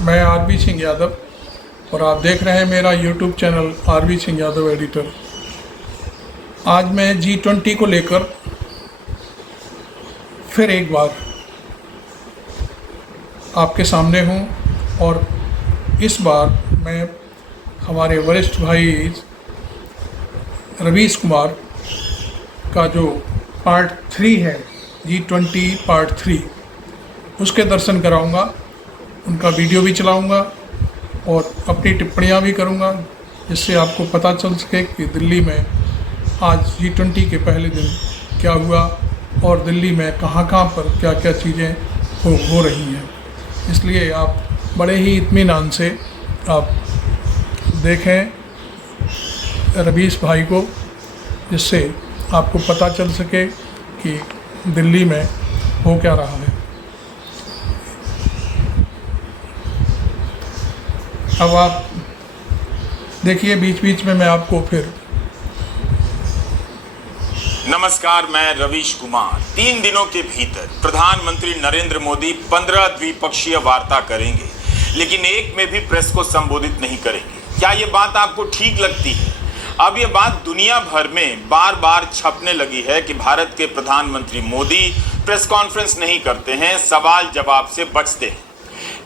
मैं आरबी सिंह यादव और आप देख रहे हैं मेरा YouTube channel RB Singh Yadav editor. आज मैं G20 को लेकर फिर एक बार आपके सामने हूं और इस बार मैं हमारे वरिष्ठ भाई रवीश कुमार का जो पार्ट 3 है G20 पार्ट 3 उसके दर्शन कराऊंगा, उनका वीडियो भी चलाऊंगा और अपनी टिप्पणियां भी करूंगा, जिससे आपको पता चल सके कि दिल्ली में आज G20 के पहले दिन क्या हुआ और दिल्ली में कहां पर क्या क्या चीज़ें हो रही हैं। इसलिए आप बड़े ही इत्मीनान से आप देखें रवीश भाई को, जिससे आपको पता चल सके कि दिल्ली में हो क्या रहा है। अब आप देखिए, बीच बीच में मैं आपको फिर। नमस्कार, मैं रवीश कुमार। 3 दिनों के भीतर प्रधानमंत्री नरेंद्र मोदी 15 द्विपक्षीय वार्ता करेंगे, लेकिन एक में भी प्रेस को संबोधित नहीं करेंगे। क्या ये बात आपको ठीक लगती है? अब ये बात दुनिया भर में बार बार छपने लगी है कि भारत के प्रधानमंत्री मोदी प्रेस कॉन्फ्रेंस नहीं करते हैं, सवाल जवाब से बचते हैं।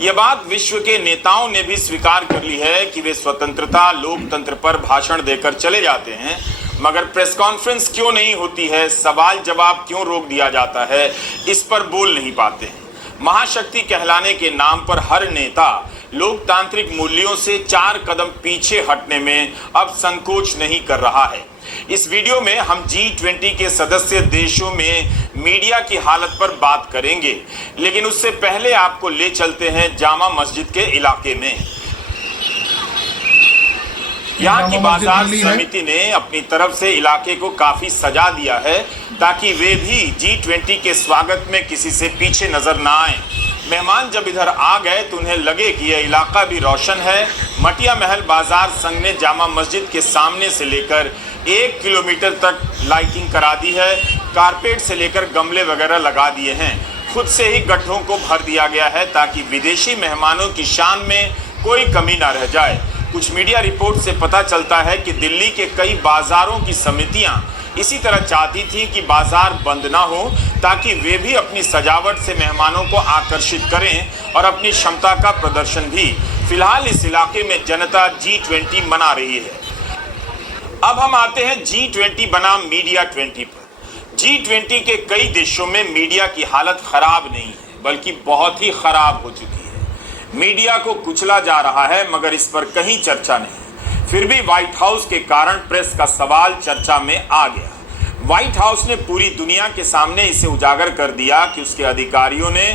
यह बात विश्व के नेताओं ने भी स्वीकार कर ली है कि वे स्वतंत्रता लोकतंत्र पर भाषण देकर चले जाते हैं, मगर प्रेस कॉन्फ्रेंस क्यों नहीं होती है, सवाल जवाब क्यों रोक दिया जाता है, इस पर बोल नहीं पाते हैं। महाशक्ति कहलाने के नाम पर हर नेता लोकतांत्रिक मूल्यों से 4 कदम पीछे हटने में अब संकोच नहीं कर रहा है। इस वीडियो में हम G20 के सदस्य देशों में मीडिया की हालत पर बात करेंगे, लेकिन उससे पहले आपको ले चलते हैं जामा मस्जिद के इलाके में। यहाँ की बाजार समिति ने अपनी तरफ से इलाके को काफी सजा दिया है, ताकि वे भी G20 के स्वागत में किसी से पीछे नजर ना आए। मेहमान जब इधर आ गए तो उन्हें लगे कि यह इलाका भी रोशन है। मटिया महल बाजार संघ ने जामा मस्जिद के सामने से लेकर 1 किलोमीटर तक लाइटिंग करा दी है। कारपेट से लेकर गमले वगैरह लगा दिए हैं। खुद से ही गड्ढों को भर दिया गया है, ताकि विदेशी मेहमानों की शान में कोई कमी ना रह जाए। कुछ मीडिया रिपोर्ट से पता चलता है कि दिल्ली के कई बाजारों की समितियां इसी तरह चाहती थी कि बाजार बंद ना हो, ताकि वे भी अपनी सजावट से मेहमानों को आकर्षित करें और अपनी क्षमता का प्रदर्शन भी। फिलहाल इस इलाके में जनता G20 मना रही है। अब हम आते हैं G20 बनाम मीडिया 20 पर। G20 के कई देशों में मीडिया की हालत खराब नहीं है, बल्कि बहुत ही खराब हो चुकी है। मीडिया को कुचला जा रहा है, मगर इस पर कहीं चर्चा नहीं। फिर भी व्हाइट हाउस के कारण प्रेस का सवाल चर्चा में आ गया। व्हाइट हाउस ने पूरी दुनिया के सामने इसे उजागर कर दिया कि उसके अधिकारियों ने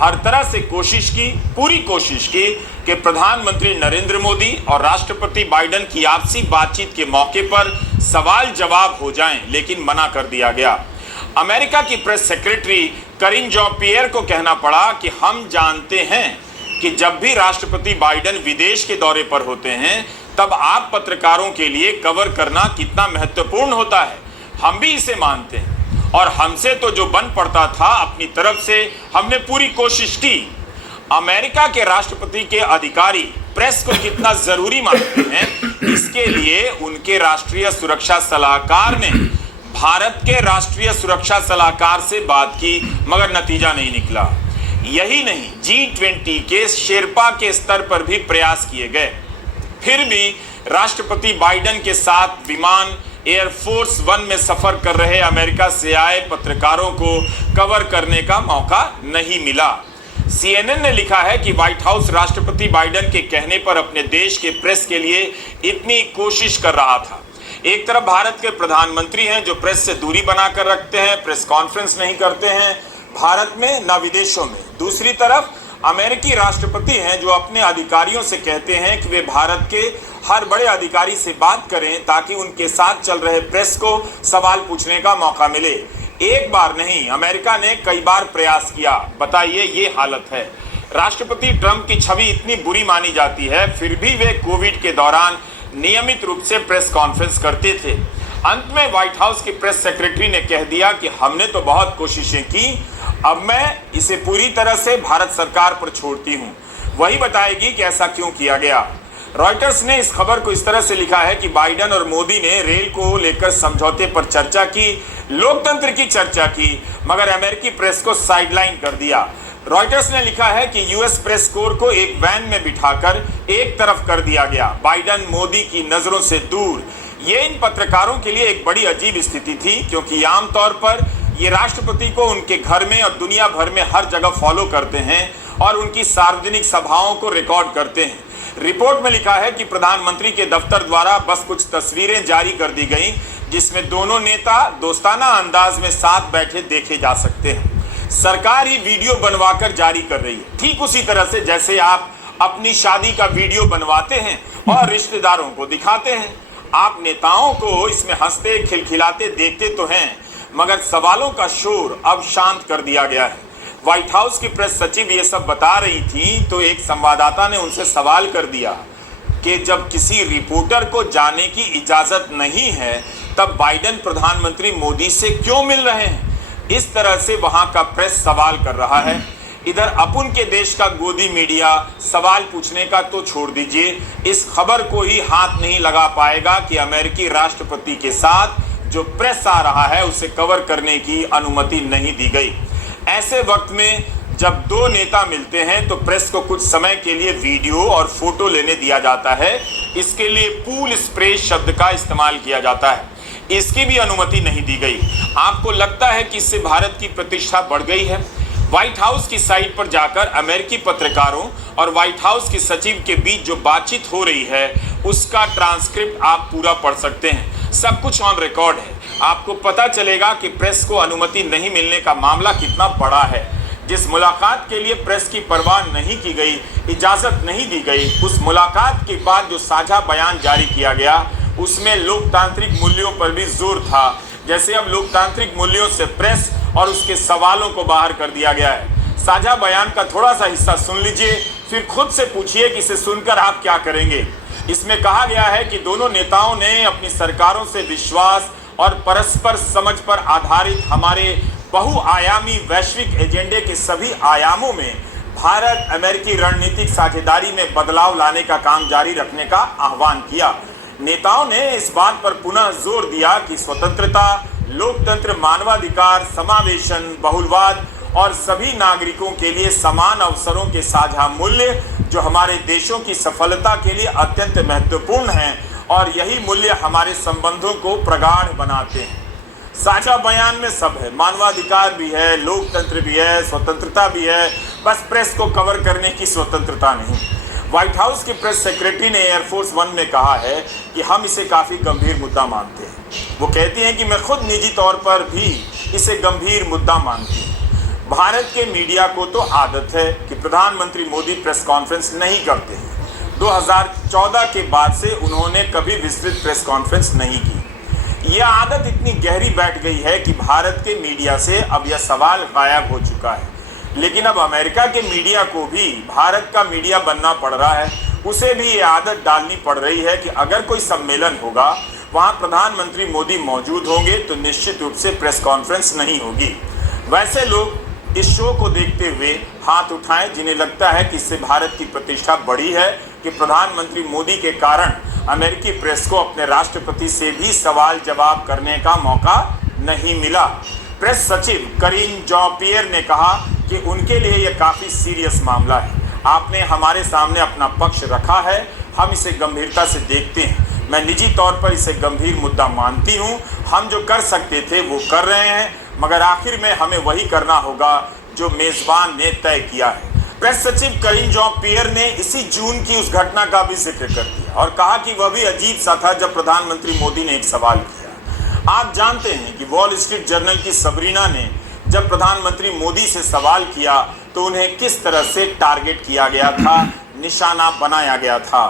हर तरह से पूरी कोशिश की कि प्रधानमंत्री नरेंद्र मोदी और राष्ट्रपति बाइडेन की आपसी बातचीत के मौके पर सवाल जवाब हो जाएं, लेकिन मना कर दिया गया। अमेरिका की प्रेस सेक्रेटरी करीन जॉन-पियर को कहना पड़ा कि हम जानते हैं कि जब भी राष्ट्रपति बाइडेन विदेश के दौरे पर होते हैं, तब आप पत्रकारों के लिए कवर करना कितना महत्वपूर्ण होता है। हम भी इसे मानते हैं और हमसे तो जो बन पड़ता था, अपनी तरफ से हमने पूरी कोशिश की। अमेरिका के राष्ट्रपति के अधिकारी प्रेस को कितना जरूरी मानते हैं, इसके लिए उनके राष्ट्रीय सुरक्षा सलाहकार ने भारत के राष्ट्रीय सुरक्षा सलाहकार से बात की, मगर नतीजा नहीं निकला। यही नहीं, G20 के शेरपा के स्तर पर भी प्रयास किए गए, फिर भी राष्ट्रपति बाइडेन के साथ विमान एयरफोर्स 1 में सफर कर रहे अमेरिका से आए पत्रकारों को कवर करने का मौका नहीं मिला। CNN ने लिखा है कि व्हाइट हाउस राष्ट्रपति बाइडेन के कहने पर अपने देश के प्रेस के लिए इतनी कोशिश कर रहा था। एक तरफ भारत के प्रधानमंत्री हैं जो प्रेस से दूरी बनाकर रखते हैं, प्रेस कॉन्फ्रेंस नहीं करते हैं भारत में न विदेशों में। दूसरी तरफ अमेरिकी राष्ट्रपति हैं जो अपने अधिकारियों से कहते हैं कि वे भारत के हर बड़े अधिकारी से बात करें, ताकि उनके साथ चल रहे प्रेस को सवाल पूछने का मौका मिले। एक बार नहीं, अमेरिका ने कई बार प्रयास किया। बताइए, ये हालत है। राष्ट्रपति ट्रंप की छवि इतनी बुरी मानी जाती है, फिर भी वे कोविड के दौरान नियमित रूप से प्रेस कॉन्फ्रेंस करते थे। अंत में व्हाइट हाउस की प्रेस सेक्रेटरी ने कह दिया कि हमने तो बहुत कोशिशें की, अब मैं इसे पूरी तरह से भारत सरकार पर छोड़ती हूं, वही बताएगी कि ऐसा क्यों किया गया। रॉयटर्स ने इस खबर को इस तरह से लिखा है कि बाइडेन और मोदी ने रेल को लेकर समझौते पर चर्चा की, लोकतंत्र की चर्चा की, मगर अमेरिकी प्रेस को साइडलाइन कर दिया। रॉयटर्स ने लिखा है कि यूएस प्रेस कोर को एक वैन में बिठाकर एक तरफ कर दिया गया, बाइडेन मोदी की नजरों से दूर। ये इन पत्रकारों के लिए एक बड़ी अजीब स्थिति थी, क्योंकि आमतौर पर ये राष्ट्रपति को उनके घर में और दुनिया भर में हर जगह फॉलो करते हैं और उनकी सार्वजनिक सभाओं को रिकॉर्ड करते हैं। रिपोर्ट में लिखा है कि प्रधानमंत्री के दफ्तर द्वारा बस कुछ तस्वीरें जारी कर दी गई, जिसमें दोनों नेता दोस्ताना अंदाज में साथ बैठे देखे जा सकते हैं। सरकार ही वीडियो बनवाकर जारी कर रही है, ठीक उसी तरह से जैसे आप अपनी शादी का वीडियो बनवाते हैं और रिश्तेदारों को दिखाते हैं। आप नेताओं को इसमें हंसते खिलखिलाते देखते तो हैं, मगर सवालों का शोर अब शांत कर दिया गया है। व्हाइट हाउस की प्रेस सचिव ये सब बता रही थी तो एक संवाददाता ने उनसे सवाल कर दिया कि जब किसी रिपोर्टर को जाने की इजाजत नहीं है, तब बाइडेन प्रधानमंत्री मोदी से क्यों मिल रहे हैं? इस तरह से वहां का प्रेस सवाल कर रहा है। इधर अपन के देश का गोदी मीडिया सवाल पूछने का तो छोड़ दीजिए, इस खबर को ही हाथ नहीं लगा पाएगा कि अमेरिकी राष्ट्रपति के साथ जो प्रेस आ रहा है उसे कवर करने की अनुमति नहीं दी गई। ऐसे वक्त में जब दो नेता मिलते हैं तो प्रेस को कुछ समय के लिए वीडियो और फोटो लेने दिया जाता है। इसके लिए पूल स्प्रे शब्द का इस्तेमाल किया जाता है, इसकी भी अनुमति नहीं दी गई। आपको लगता है कि इससे भारत की प्रतिष्ठा बढ़ गई है? व्हाइट हाउस की साइट पर जाकर अमेरिकी पत्रकारों और व्हाइट हाउस की सचिव के बीच जो बातचीत हो रही है उसका ट्रांसक्रिप्ट आप पूरा पढ़ सकते हैं, सब कुछ ऑन रिकॉर्ड है। आपको पता चलेगा कि प्रेस को अनुमति नहीं मिलने का मामला कितना बड़ा है। जिस मुलाकात के लिए प्रेस की परवाह नहीं की गई, इजाजत नहीं दी गई, उस मुलाकात के बाद जो साझा बयान जारी किया गया उसमें लोकतांत्रिक मूल्यों पर भी जोर था। जैसे अब लोकतांत्रिक मूल्यों से प्रेस और उसके सवालों को बाहर कर दिया गया है। साझा बयान का थोड़ा सा हिस्सा सुन लीजिए, फिर खुद से पूछिए कि इसे सुनकर आप क्या करेंगे। इसमें कहा गया है कि दोनों नेताओं ने अपनी सरकारों से विश्वास और परस्पर समझ पर आधारित हमारे बहुआयामी वैश्विक एजेंडे के सभी आयामों में भारत अमेरिकी रणनीतिक साझेदारी में बदलाव लाने का काम जारी रखने का आह्वान किया। नेताओं ने इस बात पर पुनः जोर दिया कि स्वतंत्रता, लोकतंत्र, मानवाधिकार, समावेशन, बहुलवाद और सभी नागरिकों के लिए समान अवसरों के साझा मूल्य जो हमारे देशों की सफलता के लिए अत्यंत महत्वपूर्ण हैं और यही मूल्य हमारे संबंधों को प्रगाढ़ बनाते हैं। साझा बयान में सब है, मानवाधिकार भी है, लोकतंत्र भी है, स्वतंत्रता भी है, बस प्रेस को कवर करने की स्वतंत्रता नहीं। व्हाइट हाउस की प्रेस सेक्रेटरी ने एयरफोर्स वन में कहा है कि हम इसे काफ़ी गंभीर मुद्दा मानते हैं। वो कहती हैं कि मैं खुद निजी तौर पर भी इसे गंभीर मुद्दा मानती हूँ। भारत के मीडिया को तो आदत है कि प्रधानमंत्री मोदी प्रेस कॉन्फ्रेंस नहीं करते हैं। 2014 के बाद से उन्होंने कभी विस्तृत प्रेस कॉन्फ्रेंस नहीं की। यह आदत इतनी गहरी बैठ गई है कि भारत के मीडिया से अब यह सवाल गायब हो चुका है। लेकिन अब अमेरिका के मीडिया को भी भारत का मीडिया बनना पड़ रहा है। उसे भी ये आदत डालनी पड़ रही है कि अगर कोई सम्मेलन होगा, वहाँ प्रधानमंत्री मोदी मौजूद होंगे तो निश्चित रूप से प्रेस कॉन्फ्रेंस नहीं होगी। वैसे लोग इस शो को देखते हुए हाथ उठाएं जिन्हें लगता है कि इससे भारत की प्रतिष्ठा बढ़ी है कि प्रधानमंत्री मोदी के कारण अमेरिकी प्रेस को अपने राष्ट्रपति से भी सवाल जवाब करने का मौका नहीं मिला। प्रेस सचिव करीन जॉन-पियर ने कहा कि उनके लिए यह काफ़ी सीरियस मामला है। आपने हमारे सामने अपना पक्ष रखा है, हम इसे गंभीरता से देखते हैं। मैं निजी तौर पर इसे गंभीर मुद्दा मानती हूँ। हम जो कर सकते थे वो कर रहे हैं, मगर आखिर में हमें वही करना होगा जो मेज़बान ने तय किया है। प्रेस सचिव करीन जॉन-पियर ने इसी जून की उस घटना का भी जिक्र कर दिया और कहा कि वह भी अजीब सा था जब प्रधानमंत्री मोदी ने एक सवाल किया। आप जानते हैं कि वॉल स्ट्रीट जर्नल की सबरीना ने जब प्रधानमंत्री मोदी से सवाल किया तो उन्हें किस तरह से टारगेट किया गया था, निशाना बनाया गया था।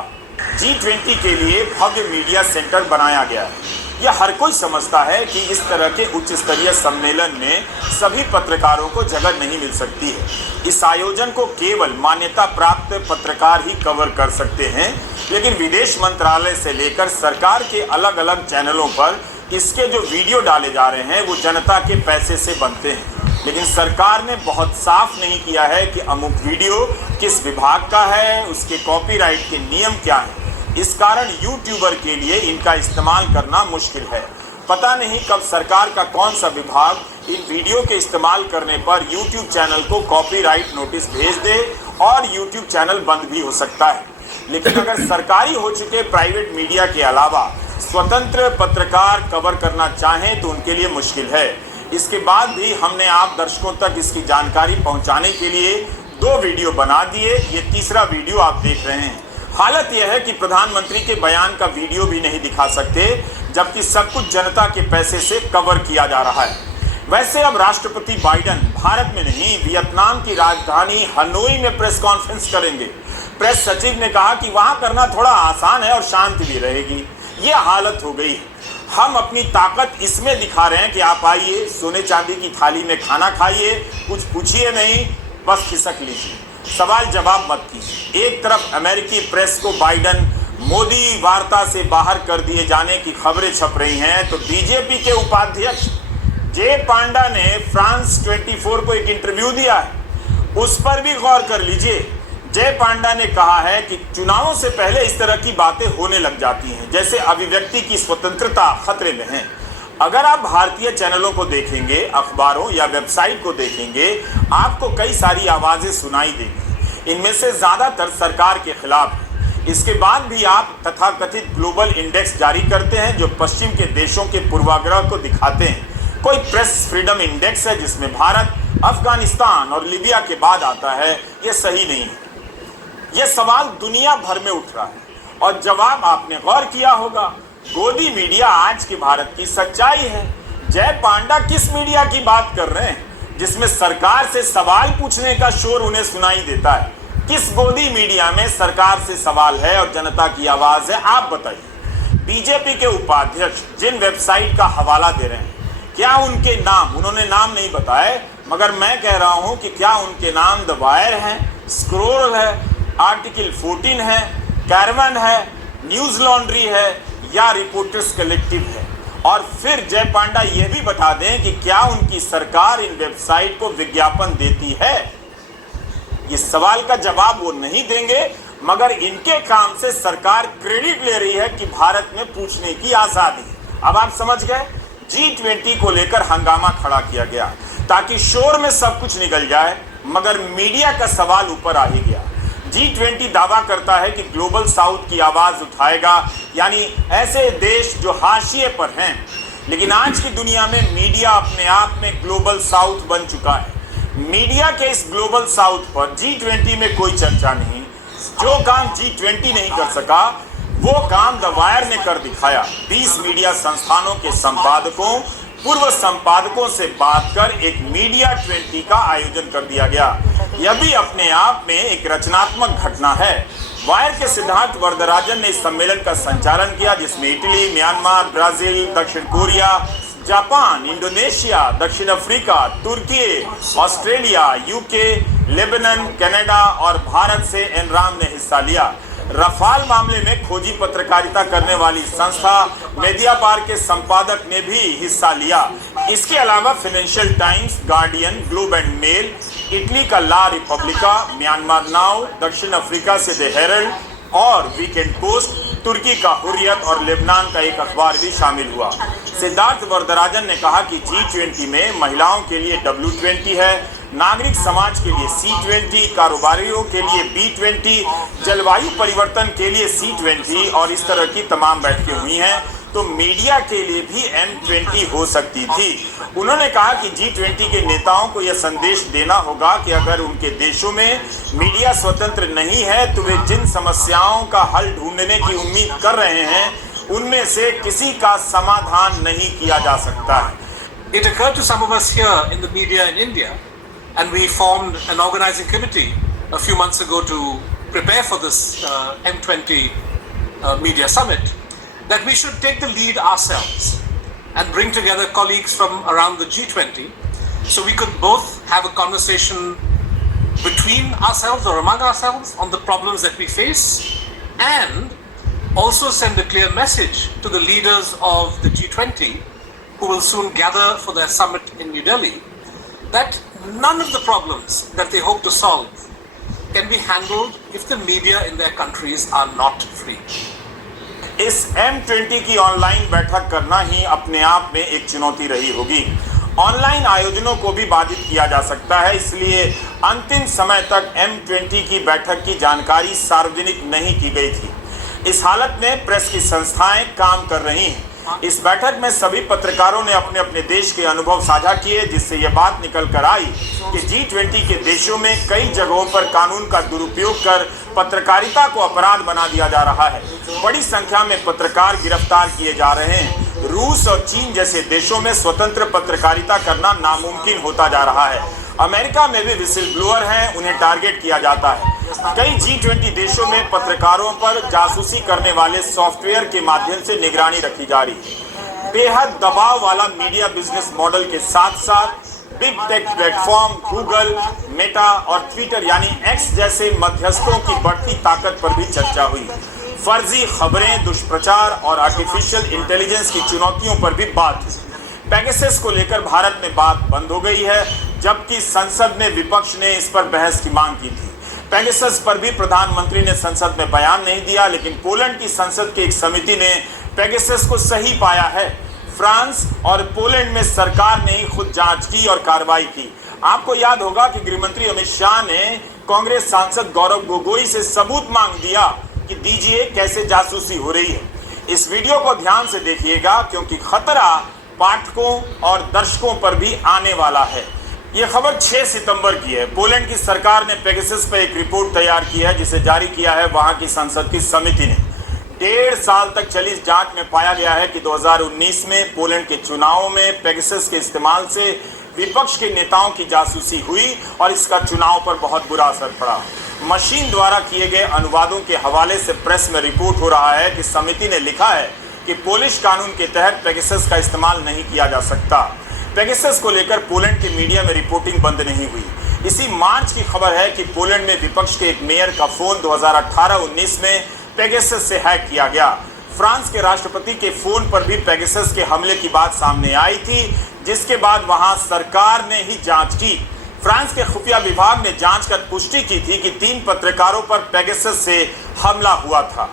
G20 के लिए भव्य मीडिया सेंटर बनाया गया है। यह हर कोई समझता है कि इस तरह के उच्च स्तरीय सम्मेलन में सभी पत्रकारों को जगह नहीं मिल सकती है। इस आयोजन को केवल मान्यता प्राप्त पत्रकार ही कवर कर सकते हैं, लेकिन विदेश मंत्रालय से लेकर सरकार के अलग अलग चैनलों पर इसके जो वीडियो डाले जा रहे हैं वो जनता के पैसे से बनते हैं, लेकिन सरकार ने बहुत साफ नहीं किया है कि अमुक वीडियो किस विभाग का है, उसके कॉपीराइट के नियम क्या हैं। इस कारण यूट्यूबर के लिए इनका इस्तेमाल करना मुश्किल है। पता नहीं कब सरकार का कौन सा विभाग इन वीडियो के इस्तेमाल करने पर यूट्यूब चैनल को कॉपीराइट नोटिस भेज दे और यूट्यूब चैनल बंद भी हो सकता है। लेकिन अगर सरकारी हो चुके प्राइवेट मीडिया के अलावा स्वतंत्र पत्रकार कवर करना चाहें तो उनके लिए मुश्किल है। इसके बाद भी हमने आप दर्शकों तक इसकी जानकारी पहुंचाने के लिए 2 वीडियो बना दिए। ये तीसरा वीडियो आप देख रहे हैं। हालत यह है कि प्रधानमंत्री के बयान का वीडियो भी नहीं दिखा सकते, जबकि सब कुछ जनता के पैसे से कवर किया जा रहा है। वैसे अब राष्ट्रपति बाइडेन भारत में नहीं, वियतनाम की राजधानी हनोई में प्रेस कॉन्फ्रेंस करेंगे। प्रेस सचिव ने कहा कि वहां करना थोड़ा आसान है और शांति भी रहेगी। ये हालत हो गई है। हम अपनी ताकत इसमें दिखा रहे हैं कि आप आइए, सोने चांदी की थाली में खाना खाइए, कुछ पूछिए नहीं, बस खिसक लीजिए, सवाल जवाब मत कीजिए। एक तरफ अमेरिकी प्रेस को बाइडेन मोदी वार्ता से बाहर कर दिए जाने की खबरें छप रही हैं, तो बीजेपी के उपाध्यक्ष जे पांडा ने फ्रांस 24 को एक इंटरव्यू दिया है, उस पर भी गौर कर लीजिए। जय पांडा ने कहा है कि चुनावों से पहले इस तरह की बातें होने लग जाती हैं, जैसे अभिव्यक्ति की स्वतंत्रता खतरे में है। अगर आप भारतीय चैनलों को देखेंगे, अखबारों या वेबसाइट को देखेंगे, आपको कई सारी आवाजें सुनाई देंगी। इनमें से ज्यादातर सरकार के खिलाफ है। इसके बाद भी आप तथाकथित ग्लोबल इंडेक्स जारी करते हैं जो पश्चिम के देशों के पूर्वाग्रह को दिखाते हैं। कोई प्रेस फ्रीडम इंडेक्स है जिसमें भारत, अफगानिस्तान और लीबिया के बाद आता है। यह सही नहीं है। यह सवाल दुनिया भर में उठ रहा है और जवाब आपने गौर किया होगा। गोदी मीडिया आज के भारत की सच्चाई है। जय पांडा किस मीडिया की बात कर रहे हैं जिसमें सरकार से सवाल पूछने का शोर उन्हें सुनाई देता है? किस गोदी मीडिया में सरकार से सवाल है और जनता की आवाज है, आप बताइए। बीजेपी के उपाध्यक्ष जिन वेबसाइट का हवाला दे रहे हैं, क्या उनके नाम, उन्होंने नाम नहीं बताए, मगर मैं कह रहा हूं कि क्या उनके नाम द वायर है, स्क्रोल है, आर्टिकल 14 है, कैरवन है, न्यूज लॉन्ड्री है या रिपोर्टर्स कलेक्टिव है? और फिर जय पांडा यह भी बता दें कि क्या उनकी सरकार इन वेबसाइट को विज्ञापन देती है? इस सवाल का जवाब वो नहीं देंगे, मगर इनके काम से सरकार क्रेडिट ले रही है कि भारत में पूछने की आजादी। अब आप समझ गए। G20 को लेकर हंगामा खड़ा किया गया ताकि शोर में सब कुछ निकल जाए, मगर मीडिया का सवाल ऊपर आ ही गया। G20 दावा करता है कि ग्लोबल साउथ की आवाज उठाएगा, यानी ऐसे देश जो हाशिए पर हैं। लेकिन आज की दुनिया में मीडिया अपने आप में ग्लोबल साउथ बन चुका है। मीडिया के इस ग्लोबल साउथ पर G20 में कोई चर्चा नहीं। जो काम G20 नहीं कर सका वो काम द वायर ने कर दिखाया। 20 मीडिया संस्थानों के संपादकों, पूर्व संपादकों से बात कर एक मीडिया 20 का आयोजन कर दिया गया। यह भी अपने आप में एक रचनात्मक घटना है। वायर के सिद्धार्थ वरदराजन ने इस सम्मेलन का संचालन किया, जिसमें इटली, म्यांमार, ब्राजील, दक्षिण कोरिया, जापान, इंडोनेशिया, दक्षिण अफ्रीका, तुर्की, ऑस्ट्रेलिया, यूके, लेबनान, कनाडा और भारत से एनराम ने हिस्सा लिया। रफाल मामले में खोजी पत्रकारिता करने वाली संस्था मीडियापार के संपादक ने भी हिस्सा लिया। इसके अलावा Financial Times, Guardian, Globe and Mail, Italy का ला रिपब्लिका, म्यांमार नाउ, दक्षिण अफ्रीका से द हेरल्ड और वीकेंड पोस्ट, तुर्की का हुर्रियत और लेबनान का एक अखबार भी शामिल हुआ। सिद्धार्थ वरदराजन ने कहा कि G20 में महिलाओं के लिए W20 है, नागरिक समाज के लिए C20, कारोबारियों के लिए B20, जलवायु परिवर्तन के लिए C20 और इस तरह की तमाम बैठकें हुई हैं। तो मीडिया के लिए भी M20 हो सकती थी। उन्होंने कहा कि G20 के नेताओं को यह संदेश देना होगा कि अगर उनके देशों में मीडिया स्वतंत्र नहीं है तो वे जिन समस्याओं का हल ढूंढने की उम्मीद कर रहे हैं उनमें से किसी का समाधान नहीं किया जा सकता है। It occurred to some of us here in the media in India, and we formed an organizing committee a few months ago to prepare for this M20 media summit, that we should take the lead ourselves and bring together colleagues from around the G20 so we could both have a conversation between ourselves or among ourselves on the problems that we face and also send a clear message to the leaders of the G20, who will soon gather for their summit in New Delhi, that none of the problems that they hope to solve can be handled if the media in their countries are not free. इस M20 की online बैठक करना ही अपने आप में एक चुनौती रही होगी। ऑनलाइन आयोजनों को भी बाधित किया जा सकता है, इसलिए अंतिम समय तक M20 की बैठक की जानकारी सार्वजनिक नहीं की गई थी। इस हालत में प्रेस की संस्थाएं काम कर रही हैं। इस बैठक में सभी पत्रकारों ने अपने अपने देश के अनुभव साझा किए, जिससे यह बात निकल कर आई कि G20 के देशों में कई जगहों पर कानून का दुरुपयोग कर पत्रकारिता को अपराध बना दिया जा रहा है। बड़ी संख्या में पत्रकार गिरफ्तार किए जा रहे हैं। रूस और चीन जैसे देशों में स्वतंत्र पत्रकारिता करना नामुमकिन होता जा रहा है। अमेरिका में भी विसिल ब्लोअर हैं, उन्हें टारगेट किया जाता है। कई G20 देशों में पत्रकारों पर जासूसी करने वाले सॉफ्टवेयर के माध्यम से निगरानी रखी जा रही है। बेहद दबाव वाला मीडिया बिजनेस मॉडल के साथ साथ big tech platform Google, Meta और ट्विटर यानी एक्स जैसे मध्यस्थों की बढ़ती ताकत पर भी चर्चा हुई। फर्जी खबरें, दुष्प्रचार और आर्टिफिशियल इंटेलिजेंस की चुनौतियों पर भी बात हुई। पेगासस को लेकर भारत में बात बंद हो गई है, जबकि संसद में विपक्ष ने इस पर बहस की मांग की थी। पेगासस पर भी प्रधानमंत्री ने संसद में बयान नहीं दिया, लेकिन पोलैंड की संसद की एक समिति ने पेगासस को सही पाया है। फ्रांस और पोलैंड में सरकार ने ही खुद जांच की और कार्रवाई की। आपको याद होगा कि गृहमंत्री अमित शाह ने कांग्रेस सांसद गौरव गोगोई से सबूत मांग दिया कि दीजिए कैसे जासूसी हो रही है। इस वीडियो को ध्यान से देखिएगा, क्योंकि खतरा पाठकों और दर्शकों पर भी आने वाला है। यह खबर 6 सितंबर की है। पोलैंड की सरकार ने पेगासस पर एक रिपोर्ट तैयार की है, जिसे जारी किया है वहां की संसद की समिति ने। 1.5 साल तक चली इस जांच में पाया गया है कि 2019 में पोलैंड के चुनावों में पेगासस के इस्तेमाल से विपक्ष के नेताओं की जासूसी हुई और इसका चुनाव पर बहुत बुरा असर पड़ा। मशीन द्वारा किए गए अनुवादों के हवाले से प्रेस में रिपोर्ट हो रहा है कि समिति ने लिखा है कि पोलिश कानून के तहत पेगासस का इस्तेमाल नहीं किया जा सकता। पेगासस को लेकर पोलैंड के मीडिया में रिपोर्टिंग बंद नहीं हुई। इसी मार्च की खबर है कि पोलैंड में विपक्ष के एक मेयर का फोन 2018-19 में पेगासस से हैक किया गया। फ्रांस के राष्ट्रपति के फोन पर भी पेगासस के हमले की बात सामने आई थी, जिसके बाद वहां सरकार ने ही जांच की। फ्रांस के खुफिया विभाग ने जांच कर पुष्टि की थी कि 3 पत्रकारों पर पेगासस से हमला हुआ था।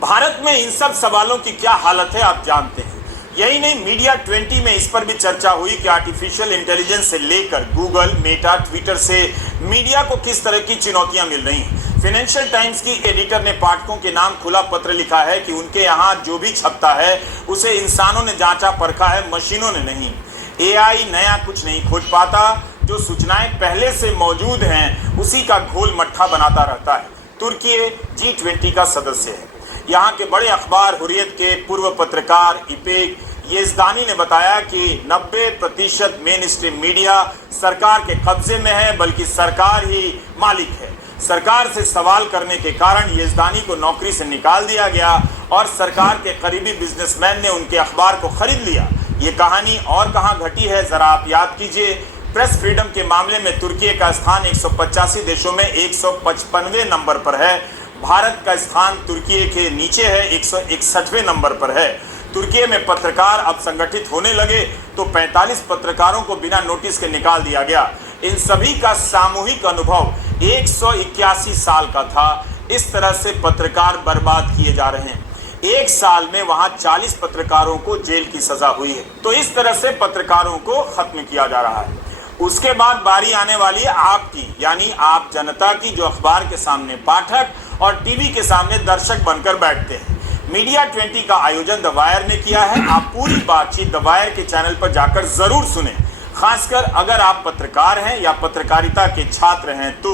भारत में इन सब सवालों की क्या हालत है आप जानते हैं। यही नहीं, मीडिया 20 में इस पर भी चर्चा हुई कि आर्टिफिशियल इंटेलिजेंस से लेकर गूगल, मेटा, ट्विटर से मीडिया को किस तरह की चुनौतियां मिल रही हैं। फाइनेंशियल टाइम्स की एडिटर ने पाठकों के नाम खुला पत्र लिखा है कि उनके यहाँ जो भी छपता है उसे इंसानों ने जांचा परखा है, मशीनों ने नहीं। AI नया कुछ नहीं खोज पाता, जो सूचनाएं पहले से मौजूद हैं उसी का घोल मट्ठा बनाता रहता है। तुर्की G20 का सदस्य है। यहाँ के बड़े अखबार हुर्रियत के पूर्व पत्रकार इपेक येज़दानी ने बताया कि 90% मेन स्ट्रीम मीडिया सरकार के कब्जे में है, बल्कि सरकार ही मालिक है। सरकार से सवाल करने के कारण येज़दानी को नौकरी से निकाल दिया गया और सरकार के करीबी बिजनेसमैन ने उनके अखबार को खरीद लिया। ये कहानी और कहाँ घटी है, जरा आप याद कीजिए। प्रेस फ्रीडम के मामले में तुर्की का स्थान 185 देशों में 155वें नंबर पर है। भारत का स्थान तुर्की के नीचे है, 161वें नंबर पर है। तुर्की में पत्रकार अब संगठित होने लगे तो 45 पत्रकारों को बिना नोटिस के निकाल दिया गया। इन सभी का सामूहिक अनुभव 181 साल का था। इस तरह से पत्रकार बर्बाद किए जा रहे हैं। 1 साल में वहां 40 पत्रकारों को जेल की सजा हुई है। तो इस तरह से पत्रकारों को खत्म किया जा रहा है। उसके बाद बारी आने वाली है आपकी, यानी आप जनता की, जो अखबार के सामने पाठक और टीवी के सामने दर्शक बनकर बैठते हैं। मीडिया 20 का आयोजन द वायर ने किया है। आप पूरी बातचीत द वायर के चैनल पर जाकर जरूर सुने, खासकर अगर आप पत्रकार हैं या पत्रकारिता के छात्र हैं तो।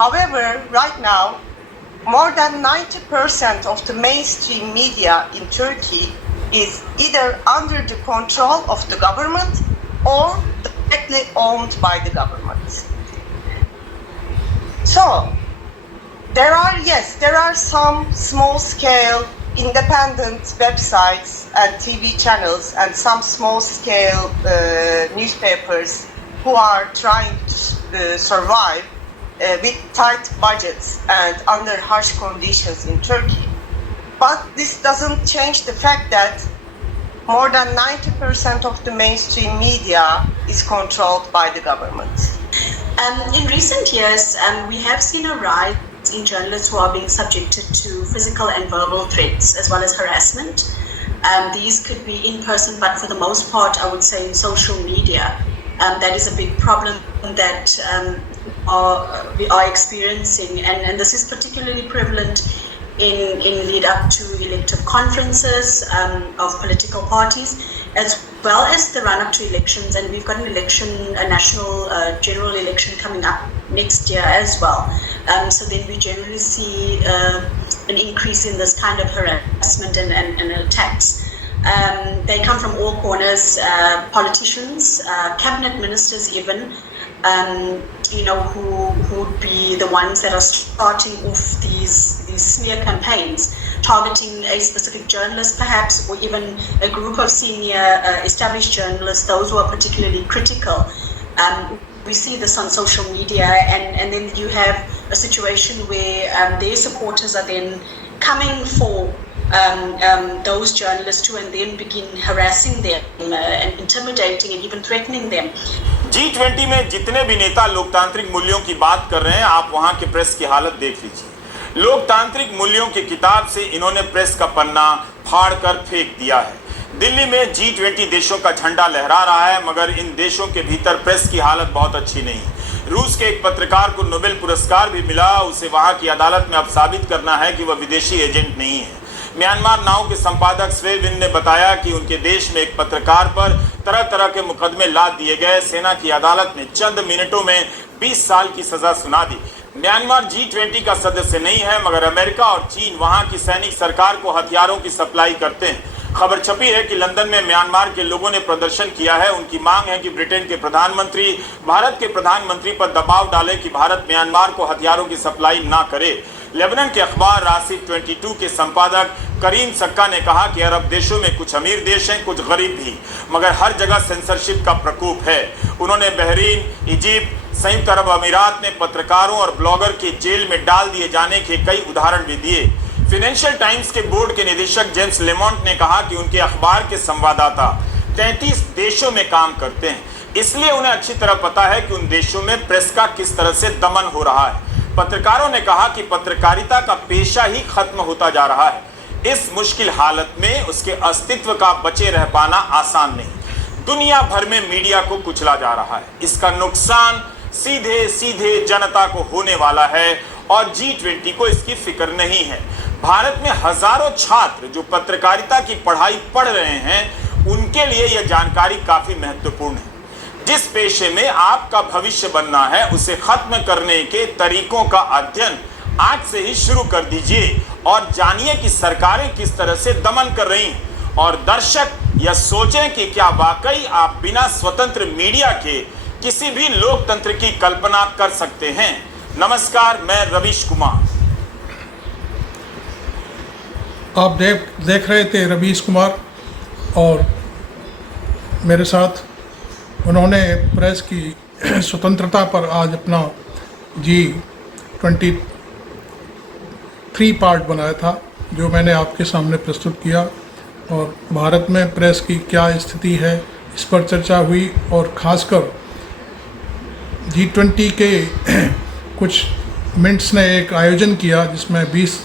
However, right now, more than 90% of the mainstream media in Turkey is either under the control of the government or directly owned by the government. So, there are some small-scale independent websites and TV channels and some small-scale newspapers who are trying to survive with tight budgets and under harsh conditions in Turkey. but this doesn't change the fact that more than 90% of the mainstream media is controlled by the government. In recent years, we have seen a rise in journalists who are being subjected to physical and verbal threats as well as harassment. These could be in person, but for the most part, I would say in social media. That is a big problem that we are experiencing, and this is particularly prevalent in lead up to elective conferences of political parties, as well as the run up to elections. And we've got a national general election coming up next year as well. So then we generally see an increase in this kind of harassment and attacks. They come from all corners, politicians, cabinet ministers even, who would be the ones that are starting off these smear campaigns, targeting a specific journalist perhaps, or even a group of senior established journalists, those who are particularly critical. We see this on social media, and then you have a situation where their supporters are then coming for those journalists too, and then begin harassing them and intimidating and even threatening them. G20 में जितने भी नेता लोकतांत्रिक मूल्यों की बात कर रहे हैं, आप वहां के प्रेस की हालत देख लीजिए। लोकतांत्रिक मूल्यों की किताब से इन्होंने प्रेस का पन्ना फाड़ कर फेंक दिया है। दिल्ली में G20 देशों का झंडा लहरा रहा है, मगर इन देशों के भीतर प्रेस की हालत बहुत अच्छी नहीं। रूस के एक पत्रकार को नोबेल पुरस्कार भी मिला, उसे वहां की अदालत में अब साबित करना है कि वह विदेशी एजेंट नहीं है। म्यांमार नाउ के संपादक स्वे विन ने बताया कि उनके देश में एक पत्रकार पर तरह तरह के मुकदमे लाद दिए गए। सेना की अदालत ने चंद मिनटों में 20 साल की सजा सुना दी। म्यांमार G20 का सदस्य नहीं है, मगर अमेरिका और चीन वहां की सैनिक सरकार को हथियारों की सप्लाई करते हैं। खबर छपी है कि लंदन में म्यांमार के लोगों ने प्रदर्शन किया है। उनकी मांग है कि ब्रिटेन के प्रधानमंत्री भारत के प्रधानमंत्री पर दबाव डाले कि भारत म्यांमार को हथियारों की सप्लाई ना करे। लेबनान के अखबार रासिफ 22 के संपादक करीम सक्का ने कहा कि अरब देशों में कुछ अमीर देश हैं, कुछ गरीब भी, मगर हर जगह सेंसरशिप का प्रकोप है। उन्होंने बहरीन, इजिप्ट, संयुक्त अरब अमीरात में पत्रकारों और ब्लॉगर के जेल में डाल दिए जाने के कई उदाहरण भी दिए। फाइनेंशियल टाइम्स के बोर्ड के निदेशक जेम्स लेमोंट ने कहा कि उनके अखबार के संवाददाता 33 देशों में काम करते हैं, इसलिए उन्हें अच्छी तरह पता है कि उन देशों में प्रेस का किस तरह से दमन हो रहा है। पत्रकारों ने कहा कि पत्रकारिता का पेशा ही खत्म होता जा रहा है। इस मुश्किल हालत में उसके अस्तित्व का बचे रह पाना आसान नहीं। दुनिया भर में मीडिया को कुचला जा रहा है। इसका नुकसान सीधे सीधे जनता को होने वाला है और G20 को इसकी फिक्र नहीं है। भारत में हजारों छात्र जो पत्रकारिता की पढ़ाई पढ़ रहे हैं, उनके लिए यह जानकारी काफी महत्वपूर्ण है। जिस पेशे में आपका भविष्य बनना है, उसे खत्म करने के तरीकों का अध्ययन आज से ही शुरू कर दीजिए और जानिए कि सरकारें किस तरह से दमन कर रही हैं। और दर्शक यह सोचें कि क्या वाकई आप बिना स्वतंत्र मीडिया के किसी भी लोकतंत्र की कल्पना कर सकते हैं। नमस्कार, मैं रवीश कुमार। आप देख रहे थे रवीश कुमार, और मेरे साथ उन्होंने प्रेस की स्वतंत्रता पर आज अपना G23 पार्ट बनाया था, जो मैंने आपके सामने प्रस्तुत किया। और भारत में प्रेस की क्या स्थिति है, इस पर चर्चा हुई। और ख़ासकर G20 के कुछ मिनट्स ने एक आयोजन किया जिसमें 20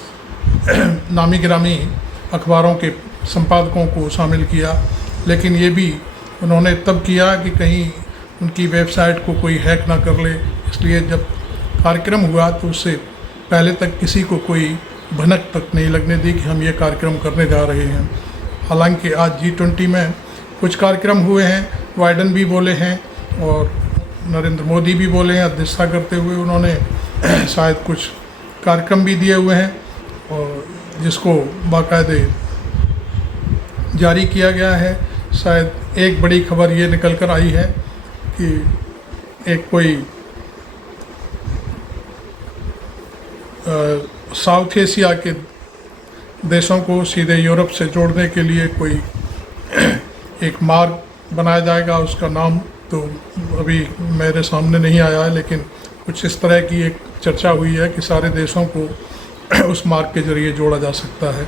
नामी गिरामी अखबारों के संपादकों को शामिल किया, लेकिन ये भी उन्होंने तब किया कि कहीं उनकी वेबसाइट को कोई हैक ना कर ले। इसलिए जब कार्यक्रम हुआ तो उससे पहले तक किसी को कोई भनक तक नहीं लगने दी कि हम ये कार्यक्रम करने जा रहे हैं। हालांकि आज G20 में कुछ कार्यक्रम हुए हैं, बाइडेन भी बोले हैं और नरेंद्र मोदी भी बोले हैं। अध्यक्षता करते हुए उन्होंने शायद कुछ कार्यक्रम भी दिए हुए हैं, और जिसको बाकायदे जारी किया गया है। शायद एक बड़ी खबर ये निकल कर आई है कि एक कोई साउथ एशिया के देशों को सीधे यूरोप से जोड़ने के लिए कोई एक मार्ग बनाया जाएगा। उसका नाम तो अभी मेरे सामने नहीं आया है, लेकिन कुछ इस तरह की एक चर्चा हुई है कि सारे देशों को उस मार्क के ज़रिए जोड़ा जा सकता है।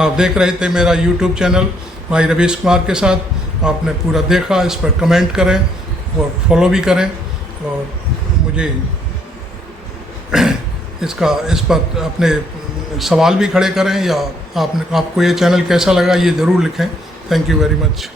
आप देख रहे थे मेरा यूट्यूब चैनल भाई रवीश कुमार के साथ। आपने पूरा देखा, इस पर कमेंट करें और फॉलो भी करें, और मुझे इस पर अपने सवाल भी खड़े करें, या आपको ये चैनल कैसा लगा ये ज़रूर लिखें। Thank you very much.